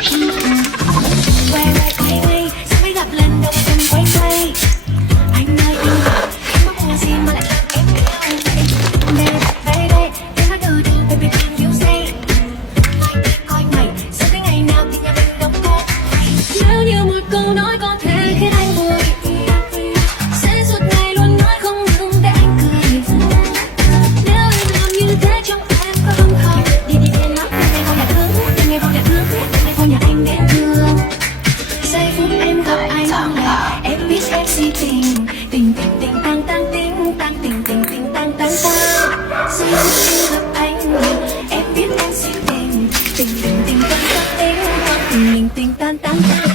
Quay quay quay quay, sao mới gặp lần đầu mà mình quay quay. Anh ơi em có mua gì mà lại làm em yêu anh vậy. Baby, em nói từ từ baby can you say. Coi ngày, sao cái ngày nào thì nhà mình đóng cửa. Nếu như một câu nói có thể khiến anh vui, sẽ suốt ngày luôn nói không ngừng để anh cười. Nếu em làm như thế trong em có không không. Đi đi đến lắm, đêm nay vô nhà thương, đêm nay vô nhà thương, đêm nay vô nhà anh đến thương. Giây phút em gặp anh là em biết em si tình, tình tình tình tăng tăng tình tăng tình tình tình tăng tăng tăng. Giây phút em gặp anh là em biết em si tình, tình tình tình tăng tăng tình tăng tình tình tình tăng tăng tăng.